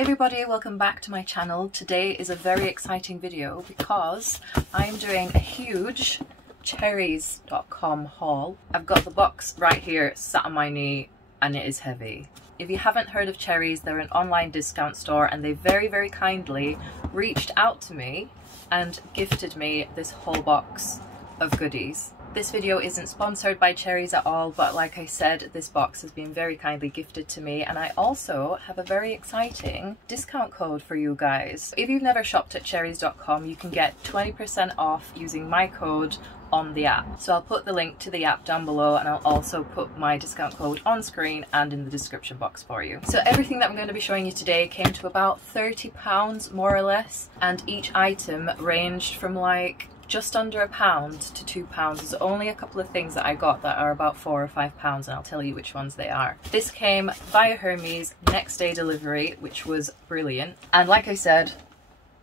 Hi everybody, welcome back to my channel. Today is a very exciting video because I'm doing a huge CHERRYZ.com haul. I've got the box right here sat on my knee and it is heavy. If you haven't heard of CHERRYZ, they're an online discount store and they very kindly reached out to me and gifted me this whole box of goodies. This video isn't sponsored by CHERRYZ at all, but like I said, this box has been very kindly gifted to me, and I also have a very exciting discount code for you guys. If you've never shopped at CHERRYZ.com, you can get 20% off using my code on the app. So I'll put the link to the app down below, and I'll also put my discount code on screen and in the description box for you. So everything that I'm going to be showing you today came to about £30 more or less, and each item ranged from like just under £1 to £2. There's only a couple of things that I got that are about £4 or £5, and I'll tell you which ones they are. This came via Hermes next day delivery, which was brilliant. And like I said,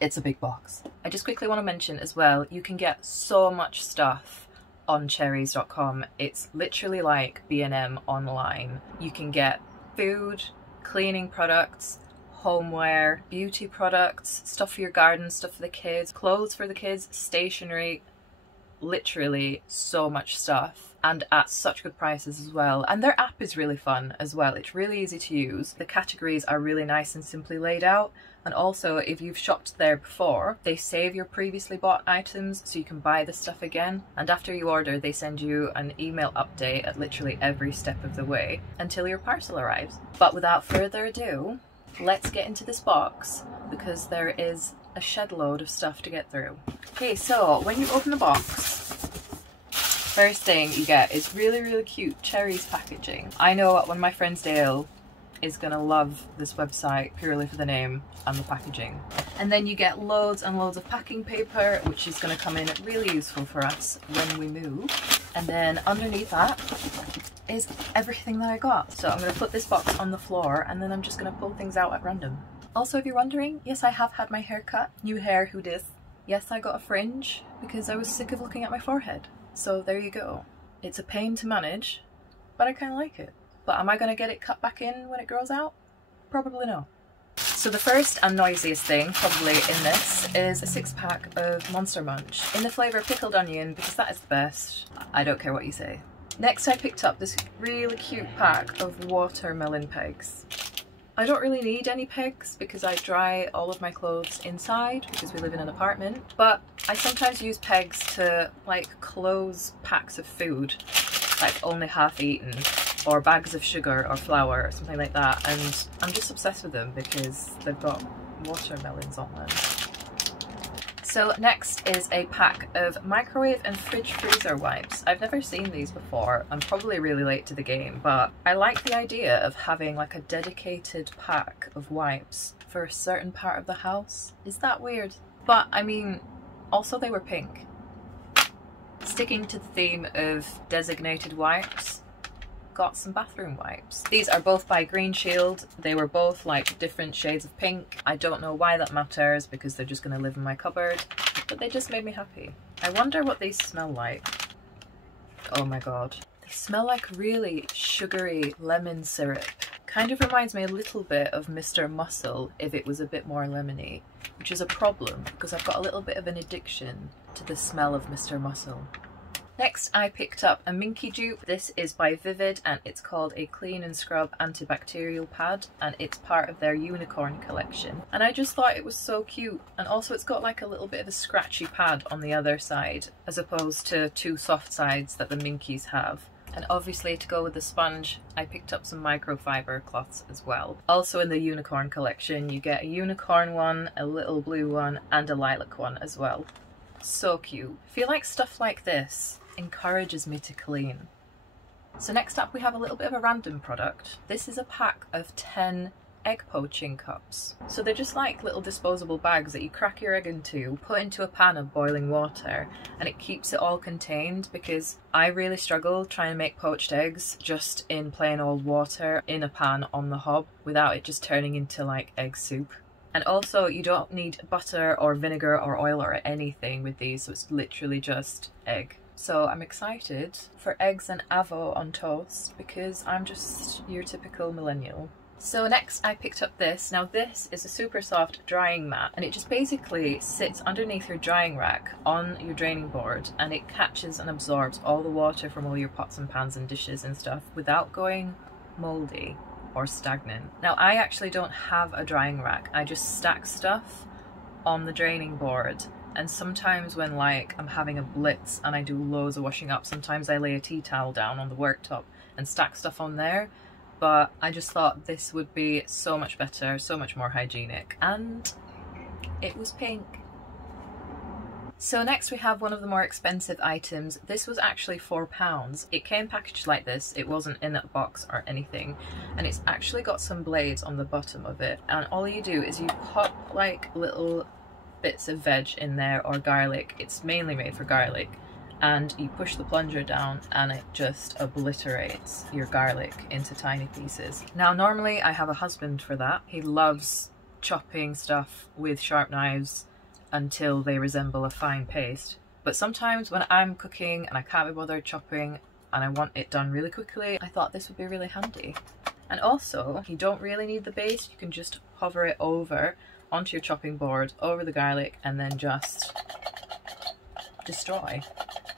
it's a big box. I just quickly want to mention as well, you can get so much stuff on CHERRYZ.com. It's literally like B&M online. You can get food, cleaning products, homeware, beauty products, stuff for your garden, stuff for the kids, clothes for the kids, stationery, literally so much stuff, and at such good prices as well. And their app is really fun as well. It's really easy to use. The categories are really nice and simply laid out, and also if you've shopped there before, they save your previously bought items so you can buy the stuff again, and after you order they send you an email update at literally every step of the way until your parcel arrives. But without further ado, let's get into this box because there is a shed load of stuff to get through. Okay, so when you open the box, first thing you get is really cute CHERRYZ packaging. I know one of my friends, Dale, is gonna love this website purely for the name and the packaging. And then you get loads and loads of packing paper, which is gonna come in really useful for us when we move. And then underneath that is everything that I got. So I'm going to put this box on the floor and then I'm just going to pull things out at random. Also, if you're wondering, yes, I have had my hair cut. New hair, who dis? Yes, I got a fringe because I was sick of looking at my forehead. So there you go. It's a pain to manage, but I kind of like it. But am I going to get it cut back in when it grows out? Probably no. So the first and noisiest thing probably in this is a 6-pack of Monster Munch in the flavour pickled onion because that is the best. I don't care what you say. Next I picked up this really cute pack of watermelon pegs. I don't really need any pegs because I dry all of my clothes inside because we live in an apartment, but I sometimes use pegs to like close packs of food, like only half eaten, or bags of sugar or flour or something like that, and I'm just obsessed with them because they've got watermelons on them. So next is a pack of microwave and fridge freezer wipes. I've never seen these before. I'm probably really late to the game, but I like the idea of having like a dedicated pack of wipes for a certain part of the house. Is that weird? But I mean, also they were pink. Sticking to the theme of designated wipes, got some bathroom wipes. These are both by Green Shield. They were both like different shades of pink. I don't know why that matters because they're just going to live in my cupboard, but they just made me happy. I wonder what these smell like. Oh my god. They smell like really sugary lemon syrup. Kind of reminds me a little bit of Mr. Muscle if it was a bit more lemony, which is a problem because I've got a little bit of an addiction to the smell of Mr. Muscle. Next I picked up a Minky dupe. This is by Vivid and it's called a Clean and Scrub Antibacterial Pad, and it's part of their Unicorn collection. And I just thought it was so cute, and also it's got like a little bit of a scratchy pad on the other side as opposed to two soft sides that the Minkies have. And obviously to go with the sponge I picked up some microfiber cloths as well. Also in the Unicorn collection you get a unicorn one, a little blue one and a lilac one as well. So cute. I feel like stuff like this encourages me to clean. So next up we have a little bit of a random product. This is a pack of 10 egg poaching cups. So they're just like little disposable bags that you crack your egg into, put into a pan of boiling water, and it keeps it all contained because I really struggle trying to make poached eggs just in plain old water in a pan on the hob without it just turning into like egg soup. And also you don't need butter or vinegar or oil or anything with these, so it's literally just egg. So I'm excited for eggs and avo on toast because I'm just your typical millennial. So next I picked up this. Now this is a super soft drying mat, and it just basically sits underneath your drying rack on your draining board, and it catches and absorbs all the water from all your pots and pans and dishes and stuff without going moldy or stagnant. Now I actually don't have a drying rack, I just stack stuff on the draining board, and sometimes when like I'm having a blitz and I do loads of washing up, sometimes I lay a tea towel down on the worktop and stack stuff on there. But I just thought this would be so much better, so much more hygienic, and it was pink. So next we have one of the more expensive items. This was actually £4. It came packaged like this, it wasn't in a box or anything, and it's actually got some blades on the bottom of it, and all you do is you pop like little bits of veg in there or garlic. It's mainly made for garlic. And you push the plunger down and it just obliterates your garlic into tiny pieces. Now normally I have a husband for that. He loves chopping stuff with sharp knives until they resemble a fine paste. But sometimes when I'm cooking and I can't be bothered chopping and I want it done really quickly, I thought this would be really handy. And also, you don't really need the base, you can just hover it over onto your chopping board, over the garlic, and then just destroy.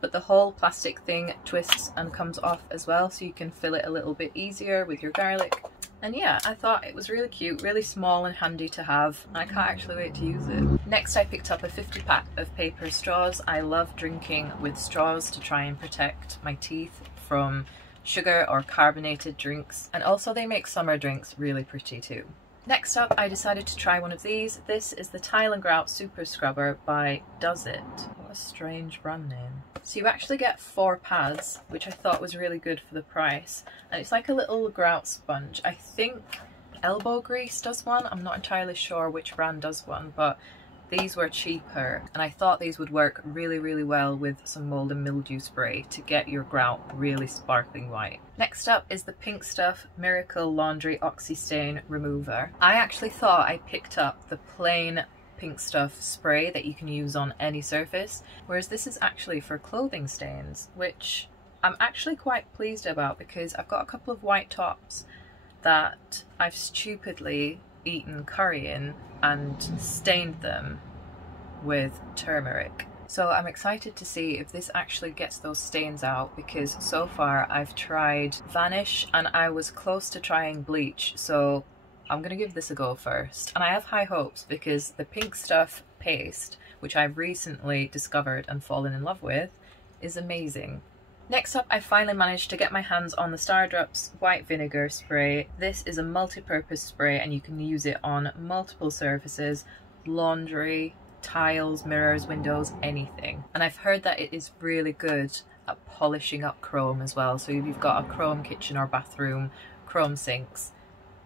But the whole plastic thing twists and comes off as well, so you can fill it a little bit easier with your garlic. And yeah, I thought it was really cute, really small and handy to have, and I can't actually wait to use it. Next I picked up a 50 pack of paper straws. I love drinking with straws to try and protect my teeth from sugar or carbonated drinks, and also they make summer drinks really pretty too. Next up, I decided to try one of these. This is the Tile and Grout Super Scrubber by Does It. What a strange brand name. So you actually get 4 pads, which I thought was really good for the price. And it's like a little grout sponge. I think Elbow Grease does one. I'm not entirely sure which brand does one, but these were cheaper. And I thought these would work really, really well with some mold and mildew spray to get your grout really sparkling white. Next up is the Pink Stuff Miracle Laundry Oxy Stain Remover. I actually thought I picked up the plain Pink Stuff spray that you can use on any surface, whereas this is actually for clothing stains, which I'm actually quite pleased about because I've got a couple of white tops that I've stupidly eaten curry in and stained them with turmeric. So I'm excited to see if this actually gets those stains out, because so far I've tried Vanish and I was close to trying bleach, so I'm gonna give this a go first. And I have high hopes because the Pink Stuff paste, which I've recently discovered and fallen in love with, is amazing. Next up, I finally managed to get my hands on the Stardrops White Vinegar Spray. This is a multi-purpose spray and you can use it on multiple surfaces, laundry, tiles, mirrors, windows, anything. And I've heard that it is really good at polishing up chrome as well. So if you've got a chrome kitchen or bathroom, chrome sinks,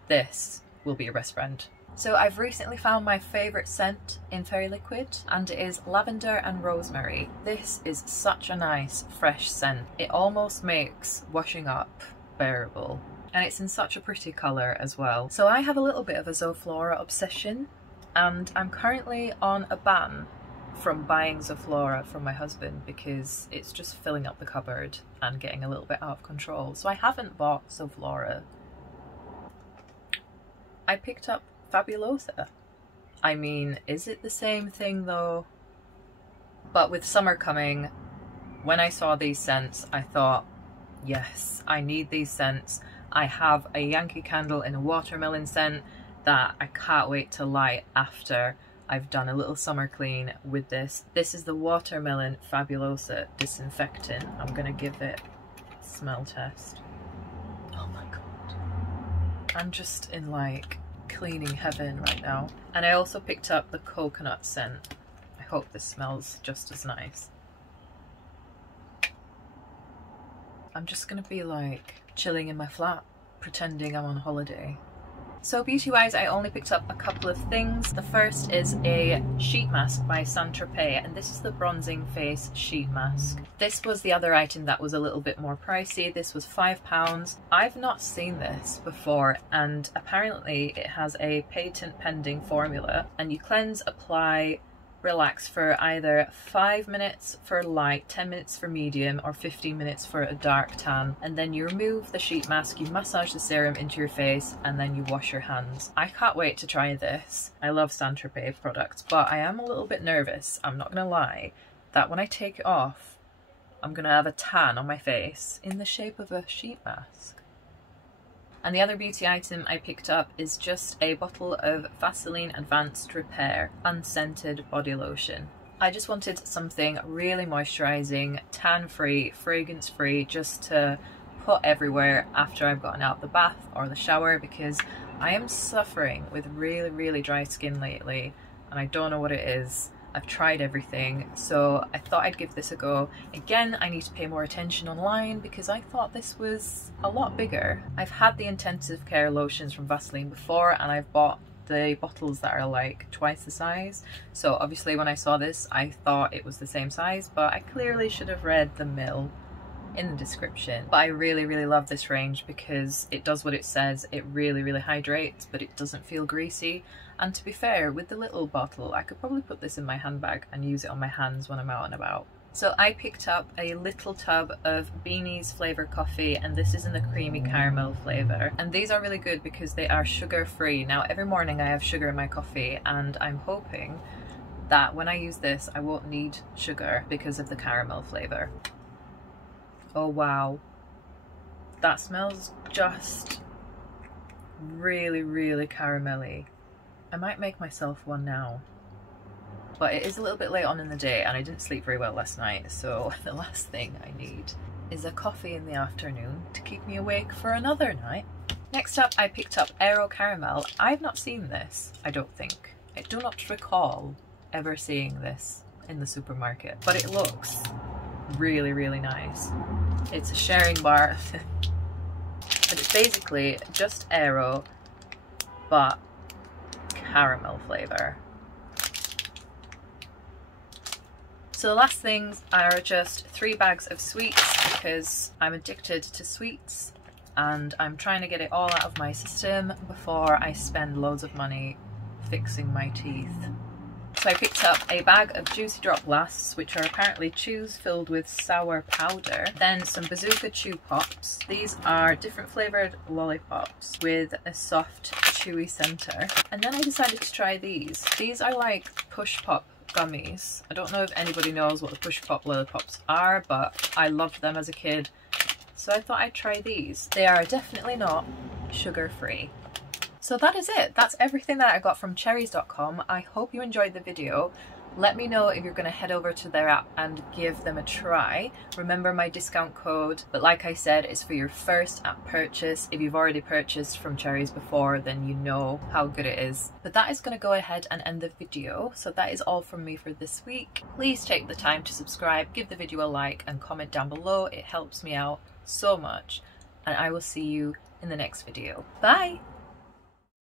this will be your best friend. So I've recently found my favourite scent in Fairy Liquid, and it is lavender and rosemary. This is such a nice fresh scent. It almost makes washing up bearable, and it's in such a pretty colour as well. So I have a little bit of a Zoflora obsession, and I'm currently on a ban from buying Zoflora from my husband because it's just filling up the cupboard and getting a little bit out of control. So I haven't bought Zoflora. I picked up Fabulosa. I mean, is it the same thing though? But with summer coming, when I saw these scents, I thought, yes, I need these scents. I have a Yankee Candle in a watermelon scent that I can't wait to light after I've done a little summer clean with this. This is the Watermelon Fabulosa Disinfectant. I'm gonna give it a smell test. Oh my god. I'm just in like cleaning heaven right now. And I also picked up the coconut scent. I hope this smells just as nice. I'm just gonna be like chilling in my flat, pretending I'm on holiday. So beauty wise, I only picked up a couple of things. The first is a sheet mask by Santropay, and this is the Bronzing Face Sheet Mask. This was the other item that was a little bit more pricey. This was £5. I've not seen this before, and apparently it has a patent pending formula, and you cleanse, apply, relax for either 5 minutes for light, 10 minutes for medium, or 15 minutes for a dark tan. And then you remove the sheet mask, you massage the serum into your face, and then you wash your hands. I can't wait to try this. I love Santropay products, but I am a little bit nervous, I'm not gonna lie, that when I take it off, I'm gonna have a tan on my face in the shape of a sheet mask. And the other beauty item I picked up is just a bottle of Vaseline Advanced Repair unscented body lotion. I just wanted something really moisturising, tan-free, fragrance-free, just to put everywhere after I've gotten out of the bath or the shower, because I am suffering with really dry skin lately and I don't know what it is. I've tried everything, so I thought I'd give this a go. Again, I need to pay more attention online because I thought this was a lot bigger. I've had the intensive care lotions from Vaseline before and I've bought the bottles that are like twice the size. So obviously when I saw this, I thought it was the same size, but I clearly should have read the mil in the description. But I really love this range because it does what it says. It really hydrates, but it doesn't feel greasy. And to be fair, with the little bottle, I could probably put this in my handbag and use it on my hands when I'm out and about. So I picked up a little tub of Beanie's flavour coffee, and this is in the creamy caramel flavour. And these are really good because they are sugar free. Now every morning I have sugar in my coffee, and I'm hoping that when I use this I won't need sugar because of the caramel flavour. Oh wow, that smells just really caramelly. I might make myself one now. But it is a little bit late on in the day and I didn't sleep very well last night, so the last thing I need is a coffee in the afternoon to keep me awake for another night. Next up, I picked up Aero Caramel. I've not seen this, I don't think. I do not recall ever seeing this in the supermarket, but it looks really nice. It's a sharing bar, but it's basically just Aero, but caramel flavour. So the last things are just 3 bags of sweets because I'm addicted to sweets and I'm trying to get it all out of my system before I spend loads of money fixing my teeth. So I picked up a bag of Juicy Drop Blasts, which are apparently chews filled with sour powder. Then some Bazooka Chew Pops. These are different flavoured lollipops with a soft chewy centre. And then I decided to try these. These are like Push Pop gummies. I don't know if anybody knows what the Push Pop lollipops are, but I loved them as a kid. So I thought I'd try these. They are definitely not sugar free. So that is it. That's everything that I got from CHERRYZ.com. I hope you enjoyed the video. Let me know if you're going to head over to their app and give them a try. Remember my discount code, but like I said, it's for your first app purchase. If you've already purchased from CHERRYZ before, then you know how good it is. But that is going to go ahead and end the video. So that is all from me for this week. Please take the time to subscribe, give the video a like and comment down below. It helps me out so much. And I will see you in the next video. Bye!